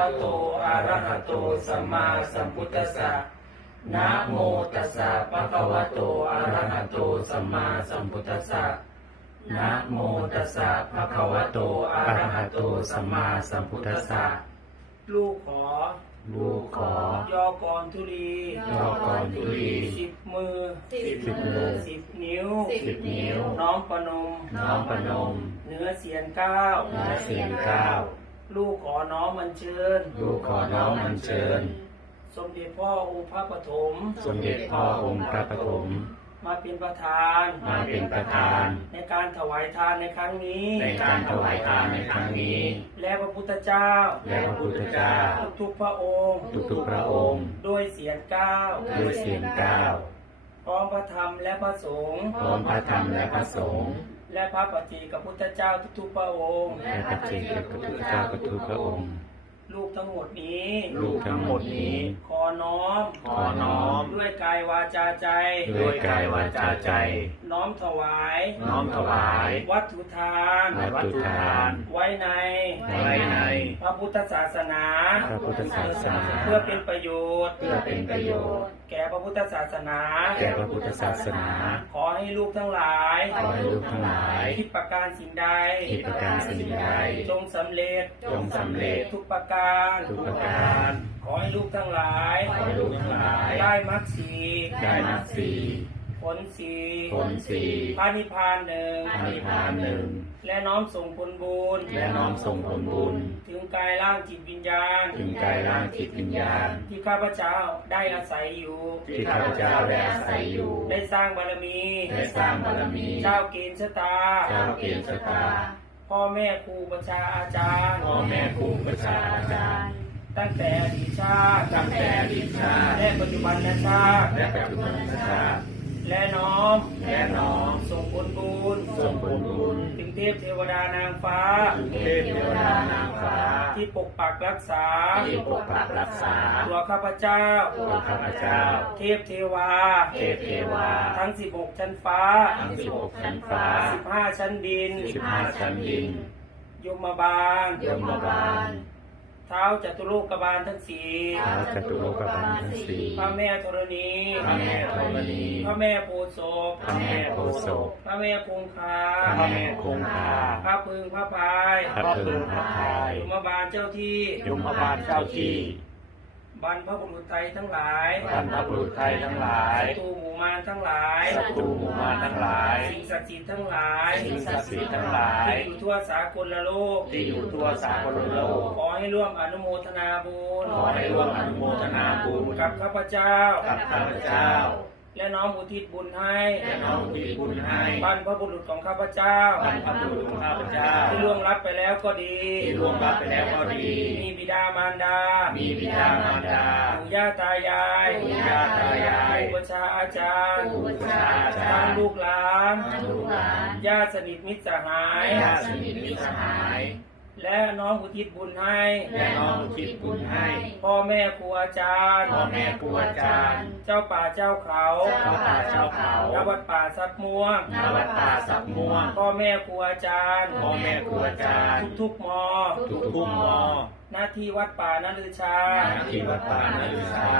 วะโตอะระหะโตสัมมาสัมพุทธัสสะนะโมตัสสะภะคะวะโตอะระหะโตสัมมาสัมพุทธัสสะนะโมตัสสะภะคะวะโตอะระหะโตสัมมาสัมพุทธัสสะลูกขอ ลูกขอยอกรทุลี ยอกรทุลี สิบมือ สิบมือ สิบนิ้ว สิบนิ้ว น้อมประนม น้อมประนมเหนือเสียงเก้าเหนือเสียงเก้า ลูกขอน้อมอัญเชิญ ลูกขอน้อมอัญเชิญ สมเด็จพ่อองค์พระปฐมสมเด็จพ่อองค์พระปฐมมาเป็นประธาน มาเป็นประธาน ในการถวายทานในครั้งนี้ ในการถวายทานในครั้งนี้ และพระพุทธเจ้า และพระพุทธเจ้า ทุกๆพระองค์ ทุกๆพระองค์ ด้วยเสียงเก้าด้วยเสียงเก้าพร้อมพระธรรมและพระสงฆ์พร้อมพระธรรมและพระสงฆ์ และพระปฏิกับพุทธเจ้าทุกๆพระองค์ และพระปฏิกับพุทธเจ้าทุกๆพระองค์ ลูกทั้งหมดนี้ ลูกทั้งหมดนี้ ขอน้อม ขอน้อม ด้วยกายวาจาใจ ด้วยกายวาจาใจ น้อมถวาย น้อมถวาย วัตถุทาน วัตถุทาน ไว้ใน ไว้ใน พระพุทธศาสนา พระพุทธศาสนา เพื่อเป็นประโยชน์ เพื่อเป็นประโยชน์ แก่พระพุทธศาสนา แก่พระพุทธศาสนา ขอให้ลูกทั้งหลาย ขอให้ลูกทั้งหลาย คิดประการสิ่งใด คิดประการสิ่งใด จงสำเร็จ จงสำเร็จทุกประการทุกประการ ขอให้ลูกทั้งหลายขอให้ลูกทั้งหลาย ได้มรรคสีได้นับสี่ผลสีผลสี่พระนิพพานหนึ่งพระนิพพานหนึ่งและน้อมส่งผลบุญและน้อมส่งผลบุญ ถึงกายร่างจิตวิญญาณ ถึงกายร่างจิตวิญญาณ ที่ข้าพเจ้าได้อาศัยอยู่ ที่ข้าพเจ้าได้อาศัยอยู่ ได้สร้างบารมี ได้สร้างบารมี เจ้าเกณฑ์ชะตา เจ้าเกณฑ์ชะตา พ่อแม่ครูประชาอาจารย์ พ่อแม่ครูประชาอาจารย์ ตั้งแต่อดีตชาติ ตั้งแต่อดีตชาติและปัจจุบันชาติ และปัจจุบันชาติ และน้อม และน้อม ส่งผลบุญ ส่งผลบุญ ถึงเทพเทวดานางฟ้าถึงเทพเทวดานางฟ้า ที่ปกปักรักษา ที่ปกปักรักษา ตัวข้าพเจ้า ตัวข้าพเจ้า เทพเทวา เทพเทวา ทั้ง 16 ชั้นฟ้า ทั้งสิบหกชั้นฟ้า 15 ชั้นดินสิบห้าชั้นดิน ยมบาลยมบาล เท้าจตุโลกบาลทั้งสี่ท้าวจตุโลกบาลทั้งสี่พระแม่ธรณีพระแม่ธรณีพระแม่โพธิ์ศพพระแม่โพธิ์ศพพระแม่คงคาพระแม่คงคาพระพึงพระพายพระพึงพระพายยมบาลเจ้าที่ยมบาลเจ้าที่ บรรพบุรุษไทยทั้งหลายบรรพบุรุษไทยทั้งหลายศัตรูหมู่มารทั้งหลายศัตรูหมู่มารทั้งหลาย สิ่งศักดิ์สิทธิ์ทั้งหลายสิ่งศักดิ์สิทธิ์ทั้งหลายที่อยู่ทั่วสากลโลกที่อยู่ทั่วสากลโลก ขอให้ร่วมอนุโมทนาบุญ ขอให้ร่วมอนุโมทนาบุญ กับข้าพเจ้า กับข้าพเจ้า และน้อมอุทิศบุญให้และน้อมอุทิศบุญให้บรรพบุรุษของข้าพเจ้าบรรพบุรุษของข้าพเจ้าที่ล่วงลับไปแล้วก็ดีที่ล่วงลับไปแล้วก็ดี มีบิดามารดา มีบิดามารดาปู่ย่าตายายปู่ย่าตายายครูประชาอาจารย์ครูประชาอาจารย์ทั้งลูกหลานทั้งลูกหลานญาติสนิทมิตรสหายญาติสนิทมิตรสหาย และน้อมอุทิศบุญให้ และน้อมอุทิศบุญให้ พ่อแม่ครูอาจารย์ พ่อแม่ครูอาจารย์ เจ้าป่าเจ้าเขาเจ้าป่าเจ้าเขาณวัดป่าสักม่วงณวัดป่าสักม่วง พ่อแม่ครูอาจารย์ พ่อแม่ครูอาจารย์ ทุกๆมอ ทุกทุกมอ หน้าที่วัดป่านลือชา หน้าที่วัดป่านฤชา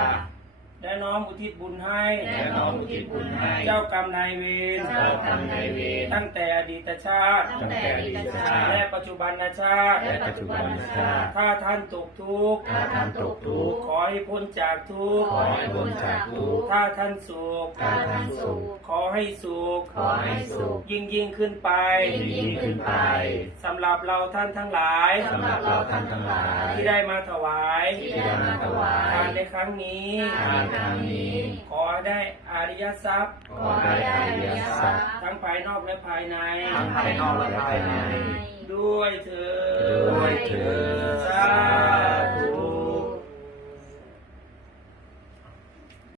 และน้อมอุทิศบุญให้ และน้อมอุทิศบุญให้ เจ้ากรรมนายเวร เจ้ากรรมนายเวร ตั้งแต่อดีตชาติ ตั้งแต่อดีตชาติ และปัจจุบันชาติ และปัจจุบันชาติถ้าท่านตกทุกข์ถ้าท่านตกทุกข์ ขอให้พ้นจากทุกข์ ขอให้พ้นจากทุกข์ถ้าท่านสุขถ้าท่านสุข ขอให้สุข ขอให้สุข ยิ่งยิ่งขึ้นไป ยิ่งยิ่งขึ้นไปสำหรับเราท่านทั้งหลายสำหรับเราท่านทั้งหลาย ที่ได้มาถวาย ที่ได้มาถวายทานในครั้งนี้ทานครั้งนี้ ขอได้อาริยทรัพย์ ขอได้อริยทรัพย์ ทั้งภายนอกและภายใน ทั้งภายนอกและภายใน